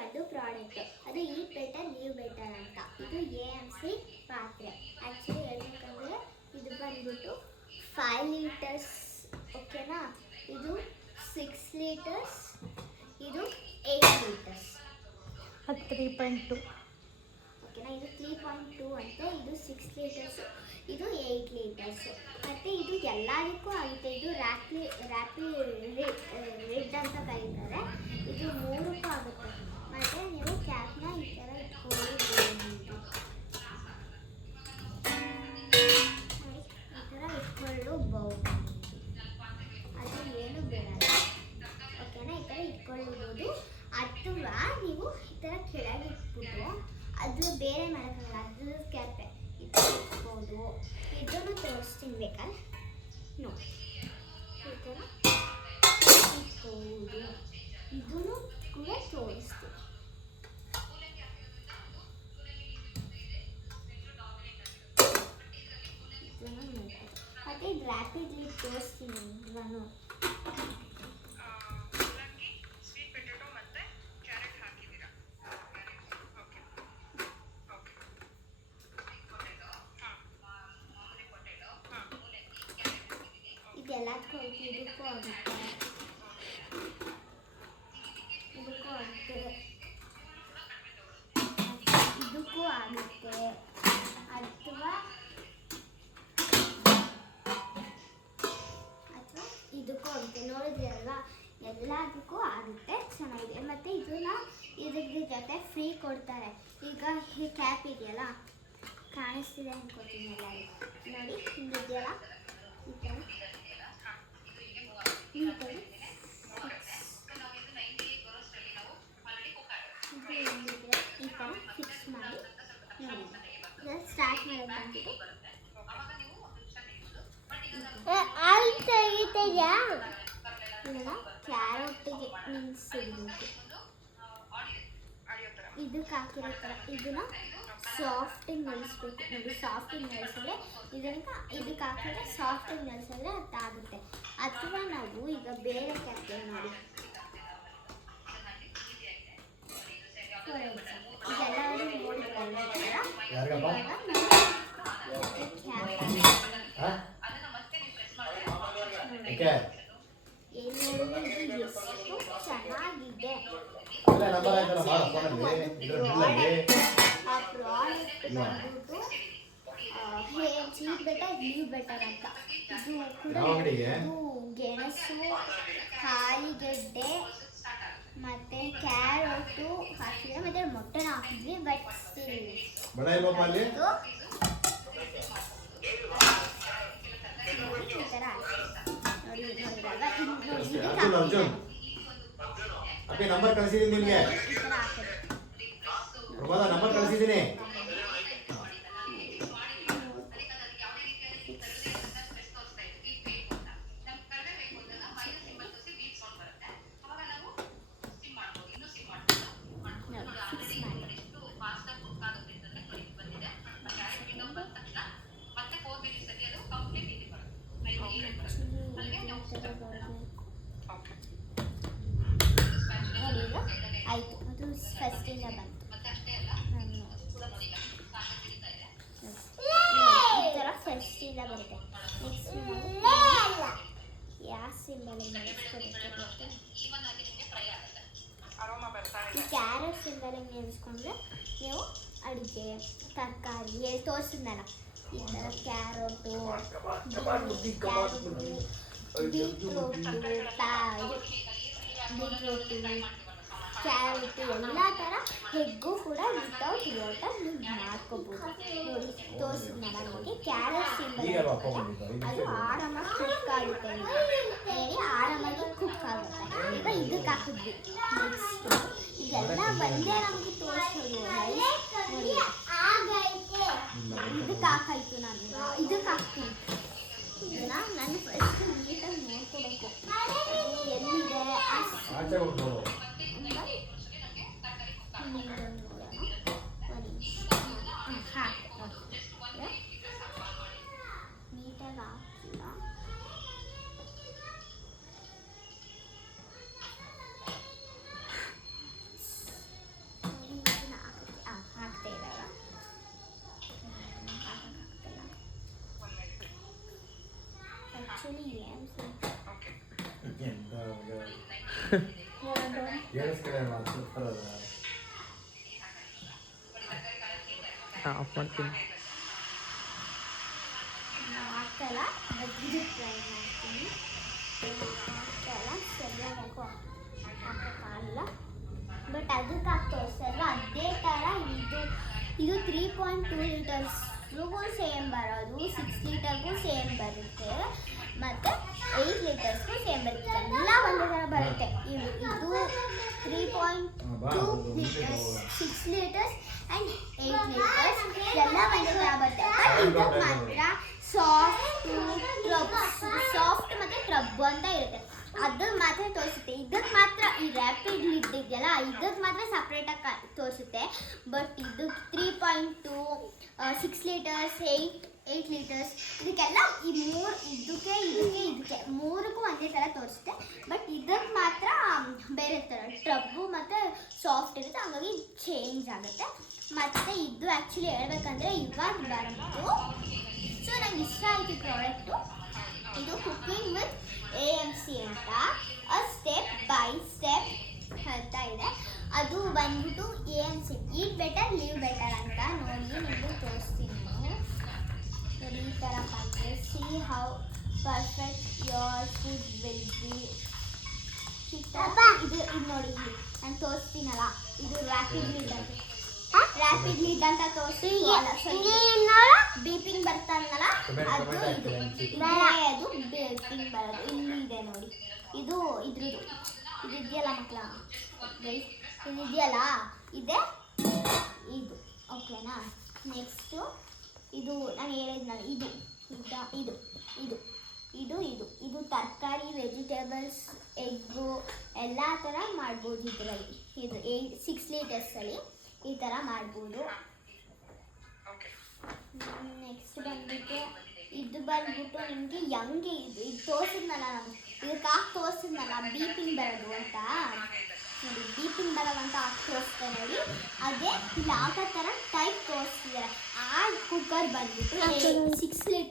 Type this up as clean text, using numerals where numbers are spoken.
ಒಂದು ಪ್ರಾಡಕ್ಟ್, ಅದು ಈಟ್ better leave better ಅಂತ. ಇದು AMC ಪಾತ್ರೆ. ಆ್ಯಕ್ಚುಲಿ ಹೇಳ್ಬೇಕಂದ್ರೆ ಇದು ಬಂದ್ಬಿಟ್ಟು 5 ಲೀಟರ್ಸ್, ಓಕೆನಾ. ಇದು 6 ಲೀಟರ್ಸ್, ಇದು 8 ಲೀಟರ್ಸ್. 3.2 ಓಕೆನಾ. ಇದು 3.2 ಅಂತೆ. ಇದು 6 ಲೀಟರ್ಸು, ಇದು 8 ಲೀಟರ್ಸು. ಮತ್ತು ಇದು ಎಲ್ಲದಕ್ಕೂ ಆಗುತ್ತೆ. ಇದು ರಿಡ್ ಅಂತ ಕರೀತಾರೆ. ಇದು 3ಕ್ಕೂ ಆಗುತ್ತೆ. ಮತ್ತು ನೀವು ಕ್ಯಾಪ್ನ ಈ ಥರ ಇಟ್ಕೊಳ್ಬೋದು. ನೋಡಿ, ಈ ಥರ ಇಟ್ಕೊಳ್ಳಬಹುದು. ಅದು ಏನು ಬೇಡ, ಓಕೆನಾ. ಈ ಥರ ಇಟ್ಕೊಳ್ಳಬಹುದು. ಅಥವಾ ನೀವು ಈ ಥರ ಕೆಳಗೆ ಇಟ್ಬಿಟ್ಟು ಅದು ಬೇರೆ ಮಾಡೋಕ್ಕಾಗಲ್ಲ, ಅದ್ರ ಕ್ಯಾಪೆ ಈ ಥರ ಇಟ್ಬೋದು. ಇದನ್ನು ತೋರಿಸ್ತೀನಿ ಬೇಕಾದ್ರೆ ನೋಡಿ. ಈ ಥರ ಇಟ್ಬೋದು. ಇದನ್ನು ಕೂಡ ತೋರಿಸ್ತೀನಿ. ಮತ್ತು ಇದು ರ್ಯಾಪಿಡ್ಲಿ ತೋರಿಸ್ತೀನಿ ನಾನು. ಎಲ್ಲದಕ್ಕೂ ಇದಕ್ಕೂ ಆಗುತ್ತೆ, ಇದಕ್ಕೂ ಆಗುತ್ತೆ, ಇದಕ್ಕೂ ಆಗುತ್ತೆ, ಅಥವಾ ಇದಕ್ಕೂ ಆಗುತ್ತೆ. ನೋಡಿದ್ರಲ್ಲ, ಎಲ್ಲದಕ್ಕೂ ಆಗುತ್ತೆ. ಚೆನ್ನಾಗಿದೆ. ಮತ್ತು ಇದನ್ನ ಇದ್ರ ಜೊತೆ ಫ್ರೀ ಕೊಡ್ತಾರೆ. ಈಗ ಈ ಕ್ಯಾಪ್ ಇದೆಯಲ್ಲ, ಕಾಣಿಸ್ತಿದೆ ಅನ್ಕೋತೀನಿ ಎಲ್ಲರಿಗೂ. ನೋಡಿ, ಹಿಂಗಿದೆಯಲ್ಲ, ಈ ಥರ ಫಿಕ್ಸ್ ಮಾಡಿ ಸ್ಟಾರ್ಟ್ ಮಾಡೋದು. ಕ್ಯಾರೆಟ್ಗೆ ನಿಲ್ಲಿಸಿಡ್ಬೇಕು. ಇದಕ್ಕೆ ಹಾಕಿರೋ ಥರ ಇದನ್ನ ಸಾಫ್ಟಾಗಿ ನೆನೆಸ್ಬೇಕು. ನೋಡಿ, ಸಾಫ್ಟಾಗಿ ನೆನೆಸಿದ್ರೆ ಇದಕ್ಕೆ ಹಾಕಿದ್ರೆ ಸಾಫ್ಟಾಗಿ ನೆನೆಸಿದ್ರೆ ಅದಾಗುತ್ತೆ. ಅಥವಾ ನಾವು ಈಗ ಬೇರೆ ಕ್ಯಾಪ್ ನೋಡಿ, ಇದೆಲ್ಲರೂ ನೋಡಿದ್ರಲ್ಲ, ಚೆನ್ನಾಗಿದೆ. ಆ ಪ್ರಾಡಕ್ಟ್ ಬಂದ್ಬಿಟ್ಟು ಚೀಪ್ ಬೆಟರ್ ಲೀವ್ ಬೆಟರ್ ಅಂತ. ಇದು ಕೂಡ ಇದು ಗೆಣಸು, ಆಲೂಗೆಡ್ಡೆ ಮತ್ತೆ ಕ್ಯಾರೆಟು ಹಾಕಿದ್ರೆ, ಮತ್ತೆ ಮೊಟ್ಟೆನ ಹಾಕಿದ್ವಿ. ಬಟ್ ಸ್ಟಿಲ್ ಈ ಥರ ನಂಬರ್ ಕಳಿಸಿದ್ದೀನಿ ನಿಮಗೆ. ನಂಬರ್ ಕಳಿಸಿದ್ದೀನಿ. ಆಯಿತು, ಅದು ಫಸ್ಟಿಂದ ಬಂತು. ಈ ಥರ ಫಸ್ಟಿಂದ ಬರುತ್ತೆ. ನೆಕ್ಸ್ಟ್ ಯಾವ ಸಿಂಬಲ್ ನೆನೆಸ್ಕೋಬೇಕು? ಈ ಕ್ಯಾರೆಟ್ ಸಿಂಬಲ್ ನೆನೆಸ್ಕೊಂಡ್ರೆ ನೀವು ಅಡುಗೆ ತರಕಾರಿ ತೋರಿಸಿದ್ನಲ್ಲ, ಈ ಥರ ಕ್ಯಾರೆಟು, ಕ್ಯಾರೆಟು ಎಲ್ಲ ಥರ ಹೆಗ್ಗು ಕೂಡ ವಿತೌಟ್ ವಾಟರ್ ನೀವು ಮಾಡ್ಕೋಬೋದು. ನೋಡಿ, ತೋರಿಸಿದ್ನಲ್ಲ ನಿಮಗೆ ಕ್ಯಾರೆಟ್ ಸಿಂಬಲ್, ಅದು ಆರಾಮಾಗಿ ಕುಕ್ ಆಗುತ್ತೆ. ಹೇಳಿ ಆರಾಮಾಗಿ ಕುಕ್ ಆಗುತ್ತೆ. ಈಗ ಇದಕ್ಕೆ ಹಾಕಿದ್ವಿ. ನೆಕ್ಸ್ಟ್ ಇದೆಲ್ಲ ಬಂದೇ ನಮಗೆ ತೋರಿಸೋದು. ನೋಡಿ, ಇದಕ್ಕೆ ಹಾಕಾಯ್ತು. ನಾನು ಇದಕ್ಕೆ ಹಾಕ್ತೀನಿ. ಇದನ್ನ ನಾನು ಫಸ್ಟ್ ನೀಟಾಗಿ ನೋಡ್ಕೋಬೇಕು, ಎಲ್ಲಿದೆ ನೀಟಾಗಿ ಹಾಕಿಲ್ಲ. ಆಫ್ ಮಾಡ್ತೀನಿ. ಹಾಕಲ್ಲ ಬಟ್ ಇದು ಟ್ರೈ ಮಾಡ್ತೀನಿ. ಹಾಕಲ್ಲ ಸರಿಯಾಗಿ ಹಾಕೋಕ್ಕಾಗಲ್ಲ ಬಟ್ ಅದಕ್ಕೆ ತೋರಿಸಲ್ಲ. ಅದೇ ಥರ ಇದು 3.2 ಲೀಟರ್ಸ್ಗೂ ಸೇಮ್ ಬರೋದು, 6 ಲೀಟರ್ಗೂ ಸೇಮ್ ಬರುತ್ತೆ, ಮತ್ತು 8 ಲೀಟರ್ಸ್ಗೂ ಸೇಮ್ ಬರುತ್ತೆ. ಎಲ್ಲ ಒಂದೇ ಥರ ಬರುತ್ತೆ. ಇದು 3.2 ಲೀಟರ್ಸ್, 6 ಲೀಟರ್ಸ್ ಆ್ಯಂಡ್ 8 ಲೀಟರ್ಸ್ ಎಲ್ಲ ಒಂದೇ ಥರ ಬರುತ್ತೆ. ಬಟ್ ಇದಕ್ಕೆ ಮಾತ್ರ ಸಾಫ್ಟ್ ಮತ್ತು ಟ್ರಬ್ ಅಂತ ಇರುತ್ತೆ. ಅದಕ್ಕೆ ಮಾತ್ರ ತೋರಿಸುತ್ತೆ. ಇದಕ್ಕೆ ಮಾತ್ರ ಈ ರ್ಯಾಪಿಡ್ ಲಿಡ್ ಇದೆಯಲ್ಲ, ಇದಕ್ಕೆ ಮಾತ್ರ ಸಪ್ರೇಟಾಗಿ ತೋರಿಸುತ್ತೆ. ಬಟ್ ಇದು 3.2, 6 ಲೀಟರ್ಸ್, 8 ಲೀಟರ್ಸ್ ಇದಕ್ಕೆಲ್ಲ ಈ ಇದಕ್ಕೆ ಮೂರಕ್ಕೂ ಒಂದೇ ಥರ ತೋರಿಸುತ್ತೆ. ಬಟ್ ಇದಕ್ಕೆ ಮಾತ್ರ ಬೇರೆ ಥರ ಟ್ರಬ್ಬು ಮತ್ತು ಸಾಫ್ಟ್ ಇರುತ್ತೆ, ಹಾಗಾಗಿ ಚೇಂಜ್ ಆಗುತ್ತೆ. ಮತ್ತು ಇದು ಆ್ಯಕ್ಚುಲಿ ಹೇಳ್ಬೇಕಂದ್ರೆ ಇವಾಗ ಬರೋದು. ಸೊ ನಂಗೆ ಇಷ್ಟ ಆಯಿತು ಪ್ರಾಡಕ್ಟು. ಇದು ಕುಕಿಂಗ್ ವಿತ್ AMC ಅಂತ, ಸ್ಟೆಪ್ ಬೈ ಸ್ಟೆಪ್ ಅಂತ ಇದೆ. ಅದು ಬಂದ್ಬಿಟ್ಟು AMC, ಈಟ್ ಬೆಟರ್ ಲೀವ್ ಬೆಟರ್ ಅಂತ. ನೋಡಿ ನಿಮಗೆ ತೋರಿಸ್ತೀನಿ ನಾನು. ನೋಡಿ ಈ ಥರ ಬರುತ್ತೆ. C how perfect your food will be. ಇದು ನೋಡಿ, ನಾನು ತೋರಿಸ್ತೀನಲ್ಲ, ಇದು ರ್ಯಾಪಿಡ್ ಲೀಡ್ ಅಂತ. ರ್ಯಾಪಿಡ್ ಲೀಡ್ ಅಂತ ತೋರಿಸ್ತೀನಿ. ಬೀಪಿಂಗ್ ಬರ್ತಾನಲ್ಲ ಅದು ಅದು ಬೀಪಿಂಗ್ ಬರೋದು ಇಲ್ಲಿದೆ ನೋಡಿ. ಇದು ಇದೆಯಲ್ಲ ಮಕ್ಕಳ, ಇದೆಯಲ್ಲ ಇದೆ ಇದು. ಓಕೆನಾ? ನೆಕ್ಸ್ಟು ಇದು ನಾನು ಹೇಳಿದ್ನಲ್ಲ, ಇದು ತರಕಾರಿ, ವೆಜಿಟೇಬಲ್ಸ್, ಎಗ್ಗು ಎಲ್ಲ ಥರ ಮಾಡ್ಬೋದು ಇದರಲ್ಲಿ. ಇದು 6 ಲೀಟರ್ಸಲ್ಲಿ ಈ ಥರ ಮಾಡ್ಬೋದು. ನೆಕ್ಸ್ಟ್ ಬಂದ್ಬಿಟ್ಟು ಇದು ಬಂದ್ಬಿಟ್ಟು ನಿಮಗೆ ಹೆಂಗೆ ಇದು ತೋರಿಸಿದ್ನಲ್ಲ, ನಾನು ಇದಕ್ಕೆ ತೋರಿಸಿದ್ನಲ್ಲ ಬೀಪಿಂಗ್ ಬರೋದು ಅಂತ ನೋಡಿ. ಬೀಪಿಂಗ್ ಬರೋದು ಅಂತ ತೋರಿಸ್ತಾರೆ ನೋಡಿ. ಅದೇ ಇಲ್ಲಿ ಆಗೋ ಥರ ಟೈಪ್ ತೋರಿಸ್ತಿದ್ದಾರೆ. ಆ ಕುಕ್ಕರ್ ಬಂದ್ಬಿಟ್ಟು 6 ಲೀಟರ್